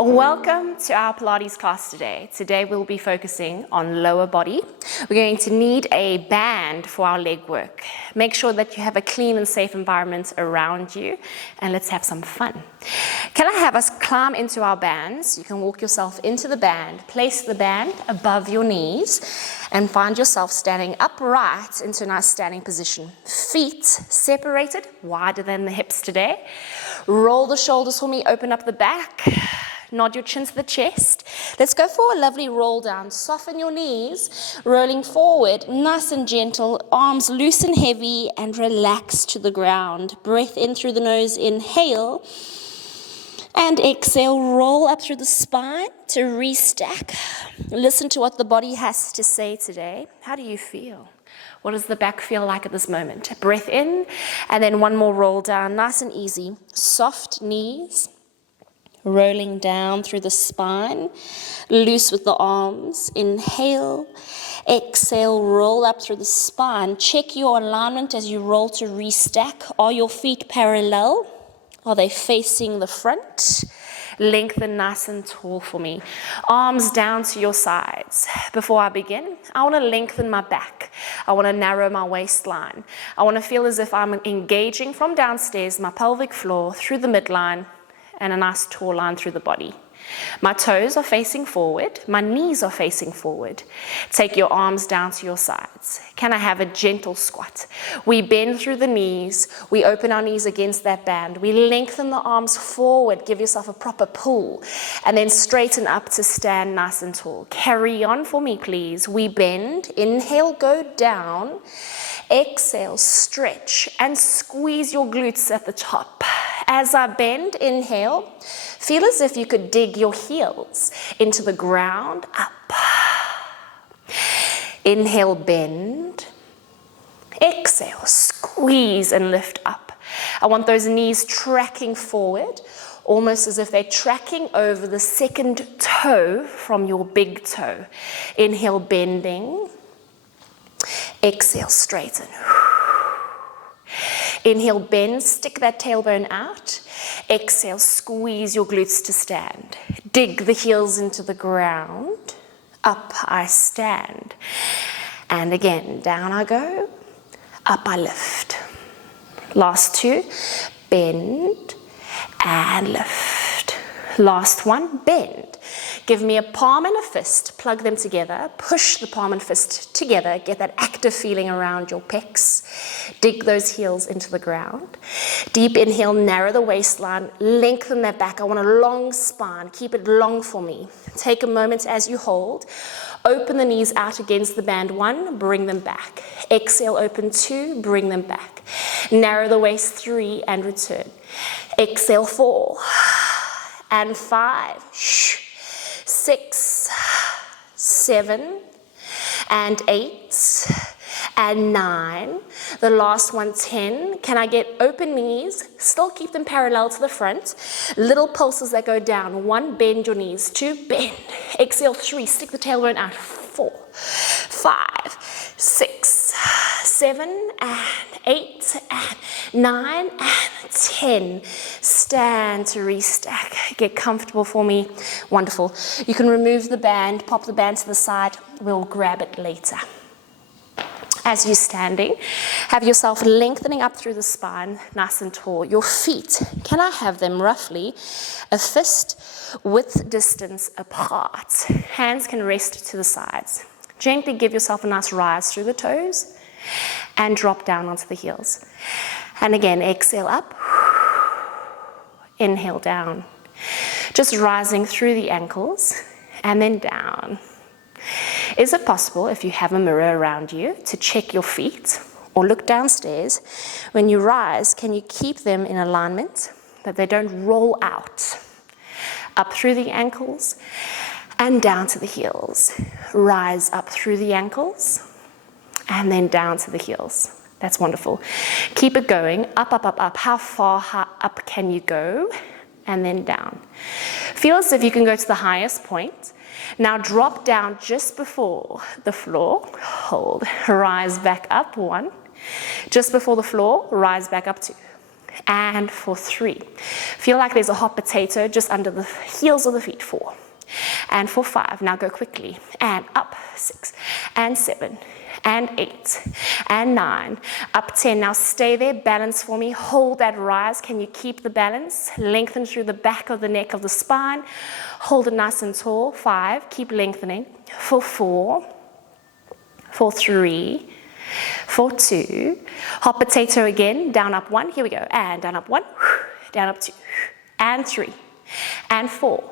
Welcome to our Pilates class today. Today we'll be focusing on lower body. We're going to need a band for our leg work. Make sure that you have a clean and safe environment around you, and let's have some fun. Can I have us climb into our bands? You can walk yourself into the band, place the band above your knees, and find yourself standing upright into a nice standing position. Feet separated, wider than the hips today. Roll the shoulders for me, open up the back. Nod your chin to the chest. Let's go for a lovely roll down. Soften your knees, rolling forward, nice and gentle. Arms loose and heavy and relax to the ground. Breath in through the nose, inhale. And exhale, roll up through the spine to restack. Listen to what the body has to say today. How do you feel? What does the back feel like at this moment? Breath in, and then one more roll down, nice and easy. Soft knees. Rolling down through the spine, loose with the arms. Inhale, exhale, roll up through the spine. Check your alignment as you roll to restack. Are your feet parallel? Are they facing the front? Lengthen nice and tall for me. Arms down to your sides. Before I begin, I want to lengthen my back. I want to narrow my waistline. I want to feel as if I'm engaging from downstairs, my pelvic floor, through the midline, and a nice tall line through the body. My toes are facing forward, my knees are facing forward. Take your arms down to your sides. Can I have a gentle squat? We bend through the knees, we open our knees against that band, we lengthen the arms forward, give yourself a proper pull, and then straighten up to stand nice and tall. Carry on for me, please. We bend, inhale, go down, exhale, stretch, and squeeze your glutes at the top. As I bend, inhale, feel as if you could dig your heels into the ground, up. Inhale, bend. Exhale, squeeze and lift up. I want those knees tracking forward, almost as if they're tracking over the second toe from your big toe. Inhale, bending. Exhale, straighten. Inhale, bend, stick that tailbone out. Exhale, squeeze your glutes to stand. Dig the heels into the ground. Up I stand. And again, down I go. Up I lift. Last two, bend and lift. Last one, bend. Give me a palm and a fist, plug them together, push the palm and fist together, get that active feeling around your pecs, dig those heels into the ground. Deep inhale, narrow the waistline, lengthen that back. I want a long spine, keep it long for me. Take a moment as you hold, open the knees out against the band. 1, bring them back. Exhale, open 2, bring them back. Narrow the waist, 3, and return. Exhale, 4, and 5, 6, 7, and 8, and 9. The last one, 10. Can I get open knees? Still keep them parallel to the front. Little pulses that go down. 1, bend your knees. 2, bend. Exhale, 3, stick the tailbone out. 4, 5, 6, 7, and 8, and 9, and 10. Stand to restack. Get comfortable for me. Wonderful. You can remove the band, pop the band to the side. We'll grab it later. As you're standing, have yourself lengthening up through the spine, nice and tall. Your feet, can I have them roughly a fist width distance apart? Hands can rest to the sides. Gently give yourself a nice rise through the toes and drop down onto the heels. And again, exhale up, inhale down. Just rising through the ankles and then down. Is it possible, if you have a mirror around you, to check your feet or look downstairs? When you rise, can you keep them in alignment, that they don't roll out? Up through the ankles and down to the heels. Rise up through the ankles and then down to the heels. That's wonderful. Keep it going. Up, up, up, up. How far up can you go? And then down. Feel as if you can go to the highest point. Now drop down just before the floor. Hold. Rise back up. 1. Just before the floor, rise back up 2. and for 3. Feel like there's a hot potato just under the heels of the feet, 4. And for 5, now go quickly, and up, 6, and 7, and 8, and 9, up 10. Now stay there, balance for me, hold that rise. Can you keep the balance? Lengthen through the back of the neck of the spine, hold it nice and tall. 5, keep lengthening. For 4, for 3, for 2, hot potato again, down, up 1, here we go, and down, up 1, down, up 2, and 3, and 4,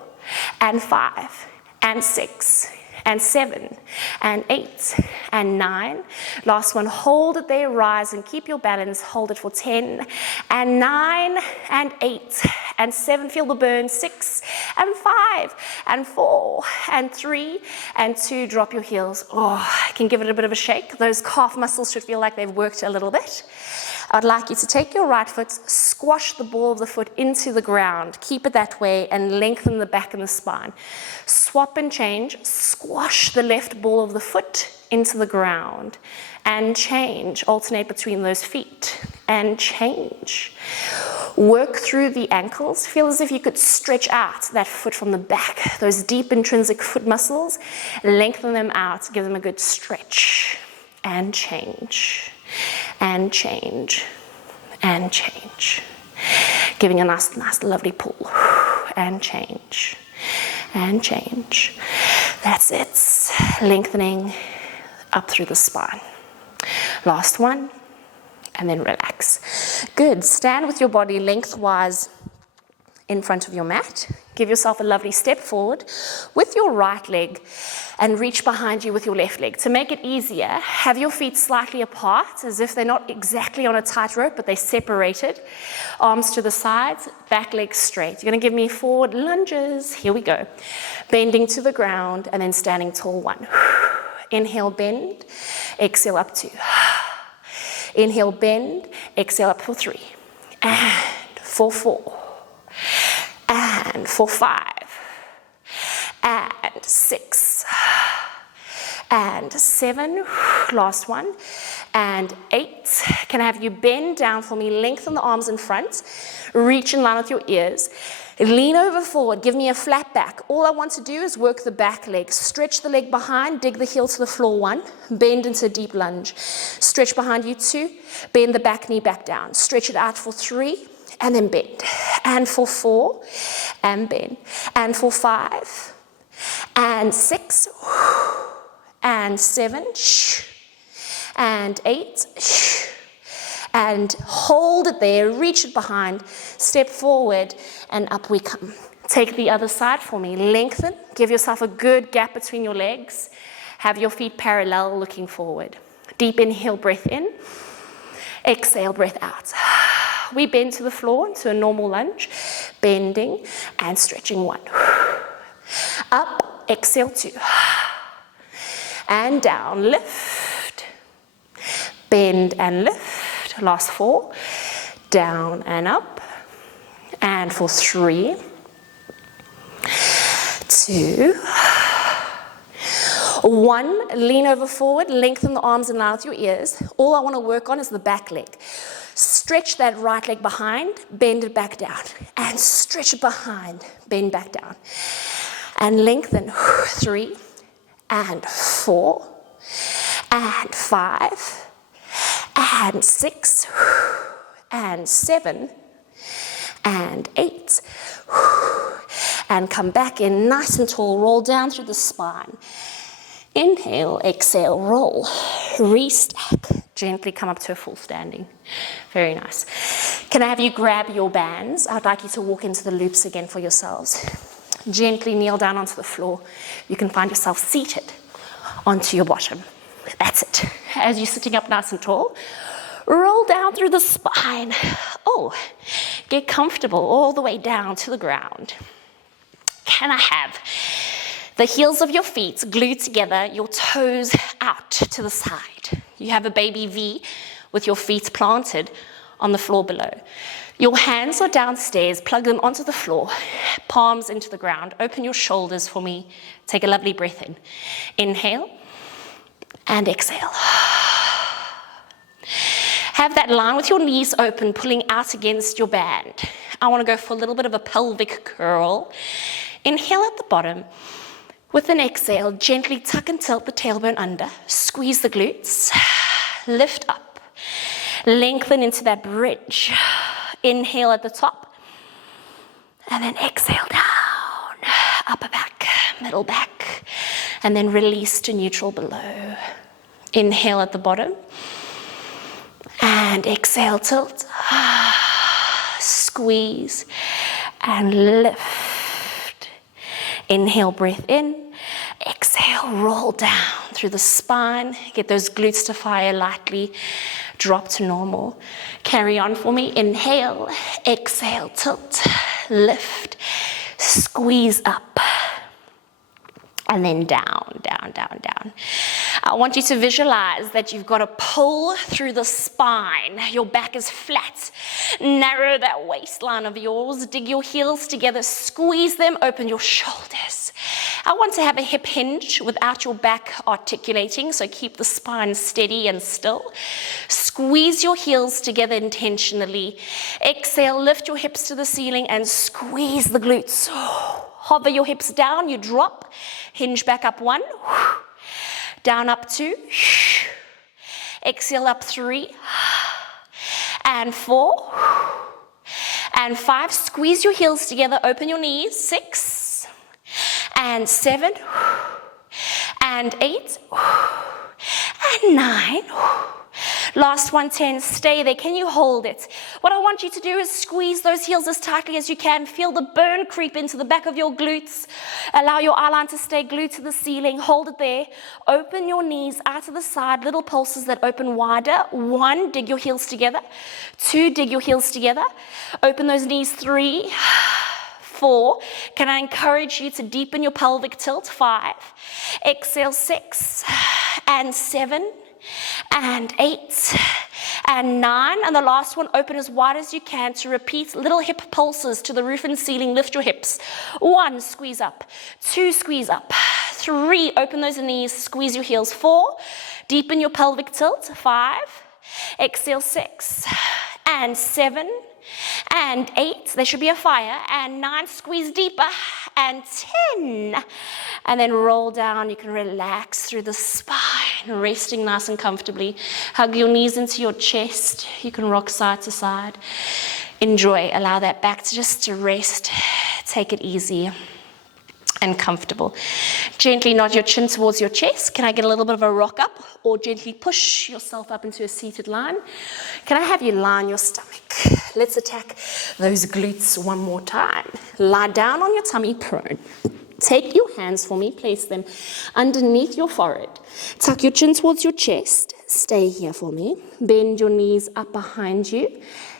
and 5, and 6, and 7, and 8, and 9. Last one, hold it there, rise and keep your balance, hold it for 10, and 9, and 8, and 7, feel the burn, 6, and 5, and 4, and 3, and 2, drop your heels. Oh, I can give it a bit of a shake. Those calf muscles should feel like they've worked a little bit. I'd like you to take your right foot, squash the ball of the foot into the ground, keep it that way, and lengthen the back and the spine. Swap and change, squash the left ball of the foot into the ground, and change, alternate between those feet, and change. Work through the ankles, feel as if you could stretch out that foot from the back, those deep intrinsic foot muscles, lengthen them out, give them a good stretch, and change. And change, and change. Giving a nice, lovely pull, and change, and change. That's it. Lengthening up through the spine. Last one, and then relax. Good. Stand with your body lengthwise in front of your mat. Give yourself a lovely step forward with your right leg and reach behind you with your left leg. To make it easier, have your feet slightly apart as if they're not exactly on a tight rope, but they're separated. Arms to the sides, back leg straight. You're going to give me forward lunges. Here we go. Bending to the ground and then standing tall. 1. Inhale, bend. Exhale, up 2. Inhale, bend. Exhale, up for 3. And for 4. And for 5, and 6, and 7, last one, and 8. Can I have you bend down for me, lengthen the arms in front, reach in line with your ears, lean over forward, give me a flat back. All I want to do is work the back leg, stretch the leg behind, dig the heel to the floor. 1, bend into a deep lunge, stretch behind you. 2, bend the back knee back down, stretch it out for 3, and then bend, and for 4, and bend, and for 5, and 6, and 7, and 8, and hold it there, reach it behind, step forward, and up we come. Take the other side for me, lengthen, give yourself a good gap between your legs, have your feet parallel looking forward. Deep inhale, breath in, exhale, breath out. We bend to the floor into a normal lunge, bending and stretching. 1. Up, exhale, 2. And down, lift, bend and lift. Last 4, down and up. And for 3, 2, 1, lean over forward, lengthen the arms in line with your ears. All I want to work on is the back leg. Stretch that right leg behind, bend it back down, and stretch it behind, bend back down. And lengthen. 3, and 4, and 5, and 6, and 7, and 8. And come back in nice and tall, roll down through the spine. Inhale, exhale, roll, restack. Gently come up to a full standing. Very nice. Can I have you grab your bands? I'd like you to walk into the loops again for yourselves. Gently kneel down onto the floor. You can find yourself seated onto your bottom. That's it. As you're sitting up nice and tall, roll down through the spine. Oh, get comfortable all the way down to the ground. Can I have the heels of your feet glued together, your toes out to the side? You have a baby V with your feet planted on the floor below. Your hands are downstairs, plug them onto the floor, palms into the ground. Open your shoulders for me. Take a lovely breath in. Inhale and exhale. Have that line with your knees open, pulling out against your band. I want to go for a little bit of a pelvic curl. Inhale at the bottom. With an exhale, gently tuck and tilt the tailbone under. Squeeze the glutes. Lift up. Lengthen into that bridge. Inhale at the top. And then exhale down. Upper back, middle back. And then release to neutral below. Inhale at the bottom. And exhale, tilt. Squeeze. And lift. Inhale, breath in. Exhale, roll down through the spine. Get those glutes to fire lightly. Drop to normal. Carry on for me. Inhale, exhale, tilt, lift, squeeze up. And then down, down, down, down. I want you to visualize that you've got a pull through the spine. Your back is flat. Narrow that waistline of yours. Dig your heels together. Squeeze them. Open your shoulders. I want to have a hip hinge without your back articulating, so keep the spine steady and still. Squeeze your heels together intentionally. Exhale, lift your hips to the ceiling and squeeze the glutes. Hover your hips down, you drop. Hinge back up 1. Down up 2. Exhale up 3. And 4. And 5. Squeeze your heels together, open your knees. 6. And 7. And 8. And 9. Last one, 10, stay there. Can you hold it? What I want you to do is squeeze those heels as tightly as you can. Feel the bone creep into the back of your glutes. Allow your eyeline to stay glued to the ceiling. Hold it there. Open your knees out to the side. Little pulses that open wider. 1, dig your heels together. 2, dig your heels together. Open those knees. 3, 4. Can I encourage you to deepen your pelvic tilt? 5. Exhale, 6 and 7. And 8 and 9, and the last one, open as wide as you can to repeat little hip pulses to the roof and ceiling. Lift your hips. 1, squeeze up. 2, squeeze up. 3, open those knees, squeeze your heels. 4, deepen your pelvic tilt. 5, exhale, 6 and 7 and 8, there should be a fire, and 9, squeeze deeper, and 10, and then roll down. You can relax through the spine, resting nice and comfortably. Hug your knees into your chest. You can rock side to side. Enjoy. Allow that back to rest. Take it easy and comfortable. Gently nod your chin towards your chest. Can I get a little bit of a rock up, or gently push yourself up into a seated line? Can I have you lie on your stomach? Let's attack those glutes one more time. Lie down on your tummy, prone. Take your hands for me, place them underneath your forehead. Tuck your chin towards your chest. Stay here for me. Bend your knees up behind you.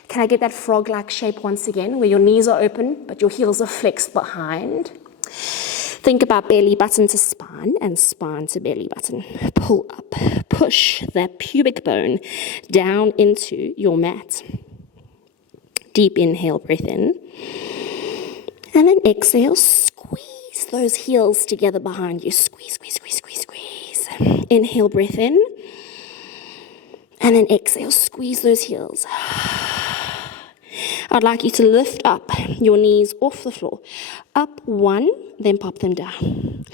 Can I get that frog-like shape once again, where your knees are open, but your heels are flexed behind? Think about belly button to spine and spine to belly button. Pull up, push that pubic bone down into your mat. Deep inhale, breath in. And then exhale, squeeze those heels together behind you. Squeeze, squeeze, squeeze, squeeze, squeeze. Inhale, breath in. And then exhale, squeeze those heels. I'd like you to lift up your knees off the floor. Up 1, then pop them down.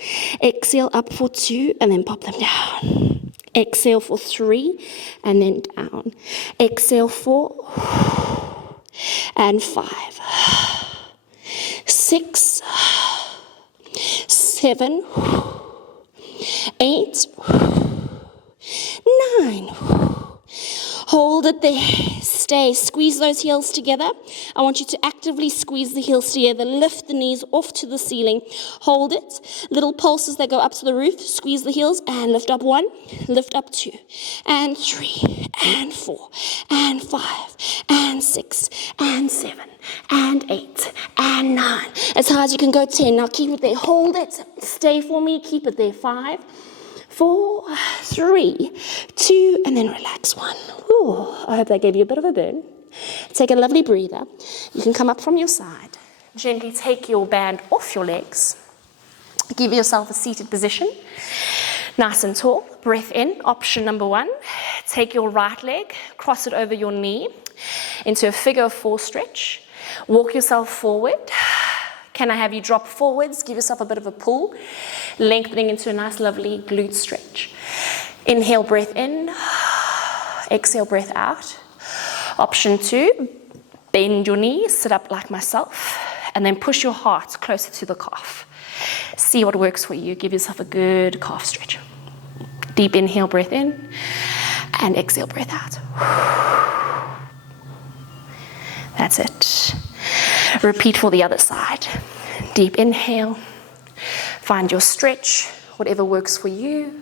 Exhale up for 2, and then pop them down. Exhale for 3, and then down. Exhale 4 and 5. 6, 7, 8, 9. Hold it there. Stay. Squeeze those heels together. I want you to actively squeeze the heels together. Lift the knees off to the ceiling. Hold it. Little pulses that go up to the roof. Squeeze the heels and lift up 1, lift up 2, and 3, and 4, and 5, and 6, and 7, and 8, and 9. As high as you can go, 10. Now keep it there. Hold it. Stay for me. Keep it there. 5, 4, 3, 2, and then relax 1. Ooh, I hope that gave you a bit of a burn. Take a lovely breather. You can come up from your side. Gently take your band off your legs. Give yourself a seated position. Nice and tall, breath in, option number 1. Take your right leg, cross it over your knee into a figure of 4 stretch. Walk yourself forward. Can I have you drop forwards? Give yourself a bit of a pull, lengthening into a nice lovely glute stretch. Inhale, breath in. Exhale, breath out. Option 2, bend your knees, sit up like myself, and then push your heart closer to the calf. See what works for you. Give yourself a good calf stretch. Deep inhale, breath in, and exhale, breath out. That's it. Repeat for the other side. Deep inhale, find your stretch, whatever works for you.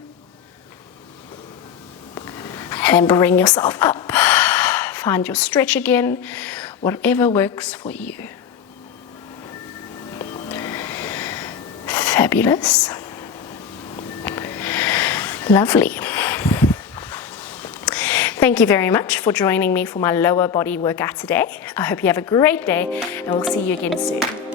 And then bring yourself up. Find your stretch again, whatever works for you. Fabulous. Lovely. Thank you very much for joining me for my lower body workout today. I hope you have a great day, and we'll see you again soon.